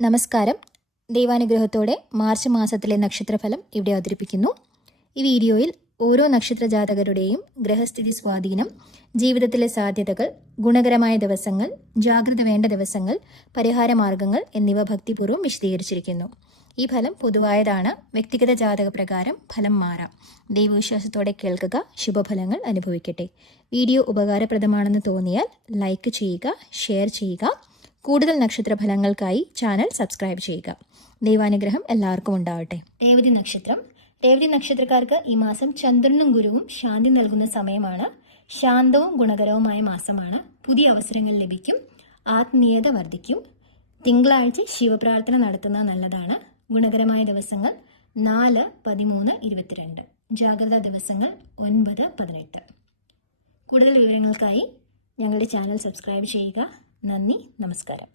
നമസ്കാരം. ദൈവാനുഗ്രഹത്തോടെ മാർച്ച് മാസത്തിലെ നക്ഷത്രഫലം ഇവിടെ അവതരിപ്പിക്കുന്നു. ഈ വീഡിയോയിൽ ഓരോ നക്ഷത്ര ജാതകരുടെയും ഗ്രഹസ്ഥിതി സ്വാധീനം, ജീവിതത്തിലെ സാധ്യതകൾ, ഗുണകരമായ ദിവസങ്ങൾ, ജാഗ്രത വേണ്ട ദിവസങ്ങൾ, പരിഹാരമാർഗങ്ങൾ എന്നിവ ഭക്തിപൂർവ്വം വിശദീകരിച്ചിരിക്കുന്നു. ഈ ഫലം പൊതുവായതാണ്. വ്യക്തിഗത ജാതക പ്രകാരം ഫലം മാറാം. ദൈവവിശ്വാസത്തോടെ കേൾക്കുക, ശുഭഫലങ്ങൾ അനുഭവിക്കട്ടെ. വീഡിയോ ഉപകാരപ്രദമാണെന്ന് തോന്നിയാൽ ലൈക്ക് ചെയ്യുക, ഷെയർ ചെയ്യുക. കൂടുതൽ നക്ഷത്രഫലങ്ങൾക്കായി ചാനൽ സബ്സ്ക്രൈബ് ചെയ്യുക. ദൈവാനുഗ്രഹം എല്ലാവർക്കും ഉണ്ടാവട്ടെ. രേവതി നക്ഷത്രം. രേവതി നക്ഷത്രക്കാർക്ക് ഈ മാസം ചന്ദ്രനും ഗുരുവും ശാന്തി നൽകുന്ന സമയമാണ്. ശാന്തവും ഗുണകരവുമായ മാസമാണ്. പുതിയ അവസരങ്ങൾ ലഭിക്കും. ആത്മീയത വർദ്ധിക്കും. തിങ്കളാഴ്ച ശിവപ്രാർത്ഥന നടത്തുന്നത് നല്ലതാണ്. ഗുണകരമായ ദിവസങ്ങൾ 4, 13, 22. ജാഗ്രതാ ദിവസങ്ങൾ 9, 18. കൂടുതൽ വിവരങ്ങൾക്കായി ഞങ്ങളുടെ ചാനൽ സബ്സ്ക്രൈബ് ചെയ്യുക. നന്ദി, നമസ്കാരം.